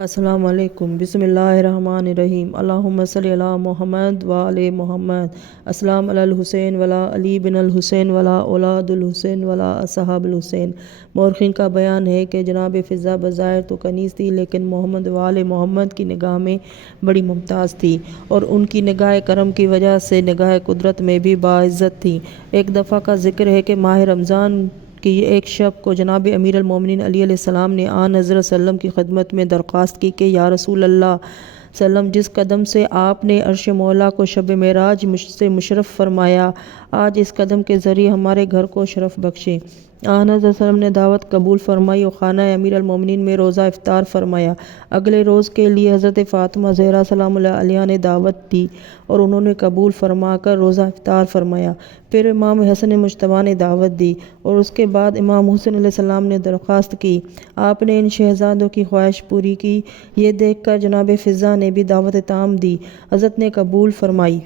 السلام علیکم، بسم اللہ الرحمن الرحیم، اللہم صلی علی محمد وآل محمد۔ السلام علی الحسین ولا علی بن الحسین ولا اولاد الحسین ولا اصحاب الحسین۔ مورخین کا بیان ہے کہ جناب فضہ بظاہر تو کنیز تھی، لیکن محمد وآل محمد کی نگاہ میں بڑی ممتاز تھی اور ان کی نگاہ کرم کی وجہ سے نگاہ قدرت میں بھی باعزت تھی۔ ایک دفعہ کا ذکر ہے کہ ماہ رمضان کہ ایک شب کو جناب امیر المومنین علیہ السلام نے آن حضرت صلی اللہ علیہ وسلم کی خدمت میں درخواست کی کہ یا رسول اللہ صلی اللہ علیہ وسلم، جس قدم سے آپ نے عرش مولا کو شب معراج سے مشرف فرمایا، آج اس قدم کے ذریعے ہمارے گھر کو شرف بخشیں۔ آن حضرت صلی اللہ علیہ وسلم نے دعوت قبول فرمائی اور خانہ امیر المومنین میں روزہ افطار فرمایا۔ اگلے روز کے لیے حضرت فاطمہ زہرا سلام اللہ علیہا نے دعوت دی اور انہوں نے قبول فرما کر روزہ افطار فرمایا۔ پھر امام حسن مجتبیٰ نے دعوت دی اور اس کے بعد امام حسین علیہ السلام نے درخواست کی۔ آپ نے ان شہزادوں کی خواہش پوری کی۔ یہ دیکھ کر جناب فضہ نے بھی دعوت تام دی، حضرت نے قبول فرمائی۔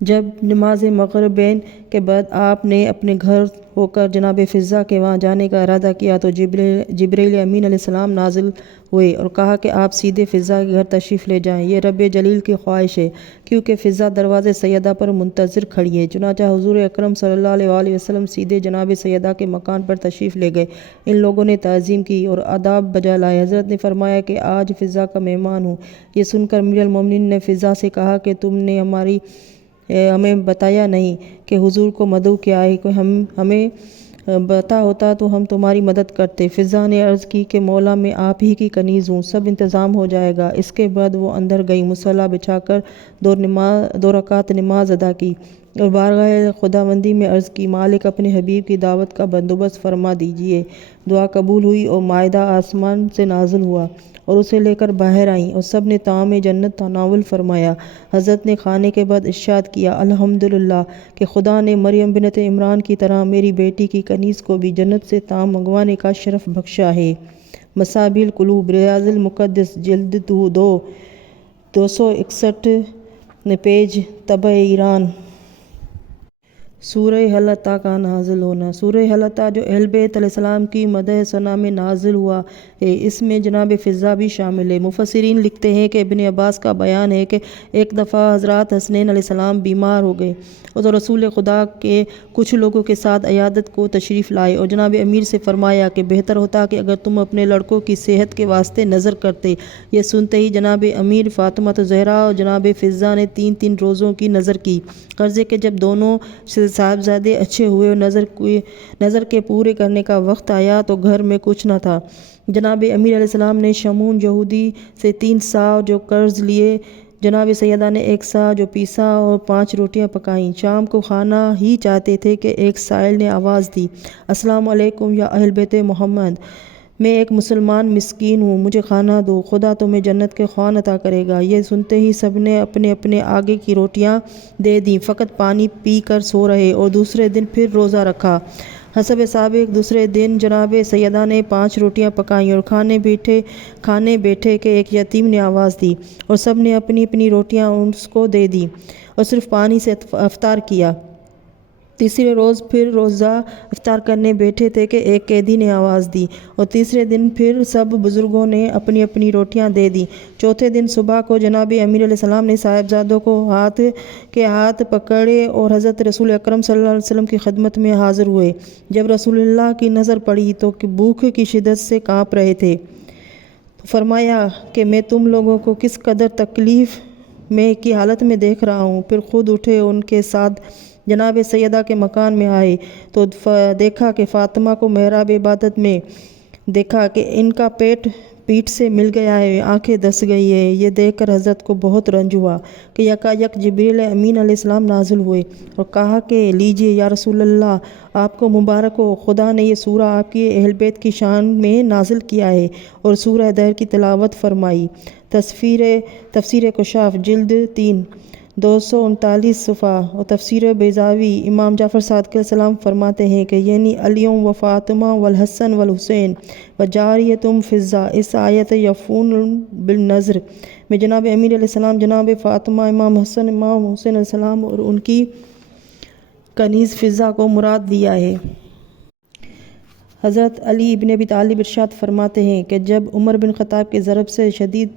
جب نماز مغربین کے بعد آپ نے اپنے گھر ہو کر جناب فضہ کے وہاں جانے کا ارادہ کیا تو جبریل امین علیہ السلام نازل ہوئے اور کہا کہ آپ سیدھے فضہ کے گھر تشریف لے جائیں، یہ رب جلیل کی خواہش ہے، کیونکہ فضہ دروازے سیدہ پر منتظر کھڑی ہے۔ چنانچہ حضور اکرم صلی اللہ علیہ وآلہ وسلم سیدھے جناب سیدہ کے مکان پر تشریف لے گئے۔ ان لوگوں نے تعظیم کی اور آداب بجا لائے۔ حضرت نے فرمایا کہ آج فضہ کا مہمان ہوں۔ یہ سن کر امیر المومنین نے فضہ سے کہا کہ تم نے ہمیں بتایا نہیں کہ حضور کو مدعو کیا ہے، کہ ہمیں بتا ہوتا تو ہم تمہاری مدد کرتے۔ فضہ نے عرض کی کہ مولا میں آپ ہی کی کنیز ہوں، سب انتظام ہو جائے گا۔ اس کے بعد وہ اندر گئی، مصلی بچھا کر 2 رکعت نماز ادا کی اور بارگاہ خداوندی میں عرض کی، مالک اپنے حبیب کی دعوت کا بندوبست فرما دیجئے۔ دعا قبول ہوئی اور مائدہ آسمان سے نازل ہوا اور اسے لے کر باہر آئیں اور سب نے طعام جنت تناول فرمایا۔ حضرت نے کھانے کے بعد ارشاد کیا، الحمدللہ کہ خدا نے مریم بنت عمران کی طرح میری بیٹی کی کنیز کو بھی جنت سے طعام منگوانے کا شرف بخشا ہے۔ مصابیح القلوب، ریاض المقدس، جلد 2، 261 پیج، طبع ایران۔ سورہ حل اتی کا نازل ہونا۔ سورہ حل اتی جو اہل بیت علیہ السلام کی مدح ثنا میں نازل ہوا ہے، اس میں جناب فضہ بھی شامل ہے۔ مفسرین لکھتے ہیں کہ ابن عباس کا بیان ہے کہ ایک دفعہ حضرات حسنین علیہ السلام بیمار ہو گئے اور رسول خدا کے کچھ لوگوں کے ساتھ عیادت کو تشریف لائے اور جناب امیر سے فرمایا کہ بہتر ہوتا کہ اگر تم اپنے لڑکوں کی صحت کے واسطے نظر کرتے۔ یہ سنتے ہی جناب امیر، فاطمہ زہرا اور جناب فضہ نے 3 روزوں کی نظر کی، غرض کہ جب دونوں صاحبزادے اچھے ہوئے اور نظر کے پورے کرنے کا وقت آیا تو گھر میں کچھ نہ تھا۔ جناب امیر علیہ السلام نے شمعون یہودی سے 3 صاع جو قرض لیے، جناب سیدہ نے 1 صاع جو پیسا اور 5 روٹیاں پکائیں۔ شام کو کھانا ہی چاہتے تھے کہ ایک سائل نے آواز دی، السلام علیکم یا اہل بیت محمد، میں ایک مسلمان مسکین ہوں، مجھے کھانا دو، خدا تمہیں جنت کے خوان عطا کرے گا۔ یہ سنتے ہی سب نے اپنے اپنے آگے کی روٹیاں دے دیں، فقط پانی پی کر سو رہے اور دوسرے دن پھر روزہ رکھا۔ حسب سابق دوسرے دن جناب سیدہ نے 5 روٹیاں پکائیں اور کھانے بیٹھے کہ ایک یتیم نے آواز دی اور سب نے اپنی اپنی روٹیاں اس کو دے دیں اور صرف پانی سے افطار کیا۔ تیسرے روز پھر روزہ افطار کرنے بیٹھے تھے کہ ایک قیدی نے آواز دی اور تیسرے دن پھر سب بزرگوں نے اپنی اپنی روٹیاں دے دیں۔ چوتھے دن صبح کو جناب امیر علیہ السلام نے صاحبزادوں کو ہاتھ پکڑے اور حضرت رسول اکرم صلی اللہ علیہ وسلم کی خدمت میں حاضر ہوئے۔ جب رسول اللہ کی نظر پڑی تو بھوک کی شدت سے کانپ رہے تھے، تو فرمایا کہ میں تم لوگوں کو کس قدر تکلیف میں کی حالت میں دیکھ رہا ہوں۔ پھر خود اٹھے، ان کے ساتھ جناب سیدہ کے مکان میں آئے تو دیکھا کہ فاطمہ کو محراب عبادت میں دیکھا کہ ان کا پیٹ سے مل گیا ہے، آنکھیں دس گئی ہے۔ یہ دیکھ کر حضرت کو بہت رنج ہوا کہ یکایک جبریل امین علیہ السلام نازل ہوئے اور کہا کہ لیجئے یا رسول اللہ، آپ کو مبارک ہو، خدا نے یہ سورہ آپ کی اہل بیت کی شان میں نازل کیا ہے اور سورہ دہر کی تلاوت فرمائی۔ تفسیر کشاف، جلد 3، 239 صفحہ اور تفسیر بیضاوی۔ امام جعفر صادق علیہ السلام فرماتے ہیں کہ یعنی علیٌ و فاطمہ والحسن والحسین وجاریۃ فضہ، اس آیت یفون بالنظر میں جناب امیر علیہ السلام، جناب فاطمہ، امام حسن، امام حسین علیہ السلام اور ان کی کنیز فضہ کو مراد لیا ہے۔ حضرت علی ابن ابی طالب ارشاد فرماتے ہیں کہ جب عمر بن خطاب کے ضرب سے شدید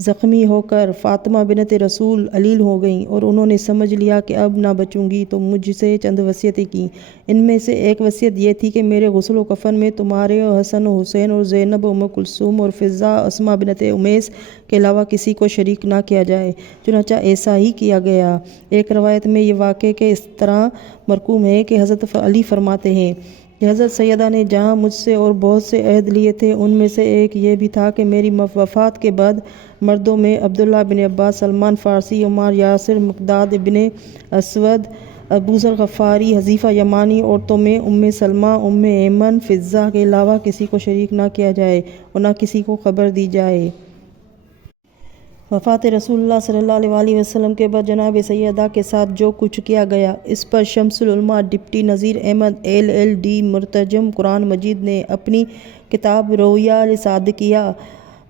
زخمی ہو کر فاطمہ بنت رسول علیل ہو گئیں اور انہوں نے سمجھ لیا کہ اب نہ بچوں گی تو مجھ سے چند وصیتیں کیں۔ ان میں سے ایک وصیت یہ تھی کہ میرے غسل و کفن میں تمہارے اور حسن و حسین اور زینب ام کلثوم اور فضہ اسماء بنت امیس کے علاوہ کسی کو شریک نہ کیا جائے، چنانچہ ایسا ہی کیا گیا۔ ایک روایت میں یہ واقعہ کہ اس طرح مرقوم ہے کہ حضرت علی فرماتے ہیں کہ حضرت سیدہ نے جہاں مجھ سے اور بہت سے عہد لیے تھے ان میں سے ایک یہ بھی تھا کہ میری وفات کے بعد مردوں میں عبداللہ بن عباس، سلمان فارسی، عمار یاسر، مقداد ابن اسود، ابو ذر غفاری، حذیفہ یمانی، عورتوں میں ام سلمہ، ام ایمن، فضہ کے علاوہ کسی کو شریک نہ کیا جائے اور نہ کسی کو خبر دی جائے۔ وفات رسول اللہ صلی اللہ علیہ وسلم کے بعد جناب سیدہ کے ساتھ جو کچھ کیا گیا اس پر شمس العلماء ڈپٹی نذیر احمد LLD مترجم قرآن مجید نے اپنی کتاب رویہ صادقیہ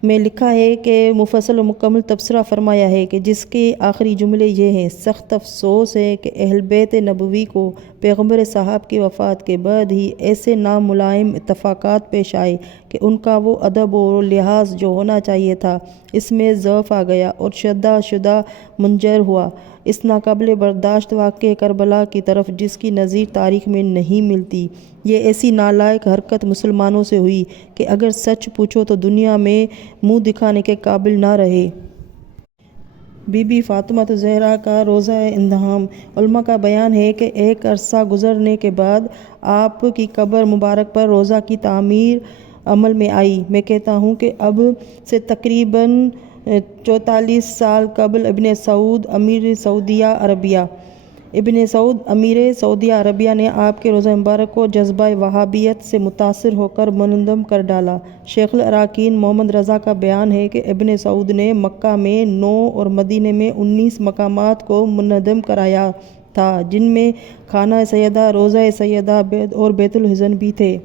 میں لکھا ہے کہ مفصل و مکمل تبصرہ فرمایا ہے کہ جس کے آخری جملے یہ ہیں: سخت افسوس ہے کہ اہل بیت نبوی کو پیغمبر صاحب کی وفات کے بعد ہی ایسے ناملائم اتفاقات پیش آئے کہ ان کا وہ ادب و لحاظ جو ہونا چاہیے تھا اس میں ضعف آ گیا اور شدہ منجر ہوا۔ اس ناقابل برداشت واقعہ کربلا کی طرف جس کی نظیر تاریخ میں نہیں ملتی، یہ ایسی نالائق حرکت مسلمانوں سے ہوئی کہ اگر سچ پوچھو تو دنیا میں منہ دکھانے کے قابل نہ رہے۔ بی بی فاطمہ زہرا کا روضہ اندہام۔ علماء کا بیان ہے کہ ایک عرصہ گزرنے کے بعد آپ کی قبر مبارک پر روضہ کی تعمیر عمل میں آئی۔ میں کہتا ہوں کہ اب سے تقریباً 44 سال قبل ابن سعود امیر سعودیہ عربیہ نے آپ کے روضہ مبارک کو جذبہ وہابیت سے متاثر ہو کر منظم کر ڈالا۔ شیخ الاراکین محمد رضا کا بیان ہے کہ ابن سعود نے مکہ میں 9 اور مدینہ میں 19 مقامات کو منظم کرایا تھا جن میں خانہ سیدہ، روضہ سیدہ اور بیت الحزن بھی تھے۔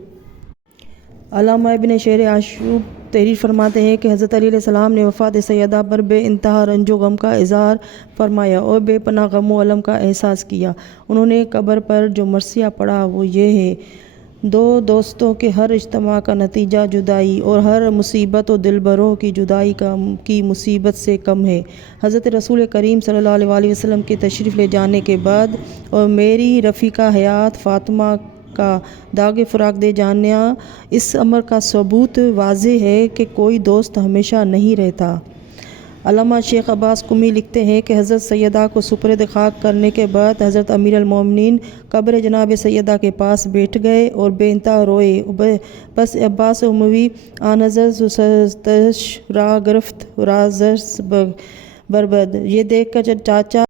علامہ ابن شہر عاشور تحریر فرماتے ہیں کہ حضرت علی علیہ السلام نے وفات سیدہ پر بے انتہا رنج و غم کا اظہار فرمایا اور بے پناہ غم و الم کا احساس کیا۔ انہوں نے قبر پر جو مرثیہ پڑھا وہ یہ ہے: دو دوستوں کے ہر اجتماع کا نتیجہ جدائی اور ہر مصیبت و دلبروں کی جدائی کی مصیبت سے کم ہے۔ حضرت رسول کریم صلی اللہ علیہ وسلم کے تشریف لے جانے کے بعد اور میری رفیقہ حیات فاطمہ کا داغ فراق دے جانا اس امر کا ثبوت واضح ہے کہ کوئی دوست ہمیشہ نہیں رہتا۔ علامہ شیخ عباس قمی لکھتے ہیں کہ حضرت سیدہ کو سپرد خاک کرنے کے بعد حضرت امیر المومنین قبر جناب سیدہ کے پاس بیٹھ گئے اور بے انتہا روئے۔ بس عباس اموی آنظر سستش راہ گرفت رازرس بربد، یہ دیکھ کر چاچا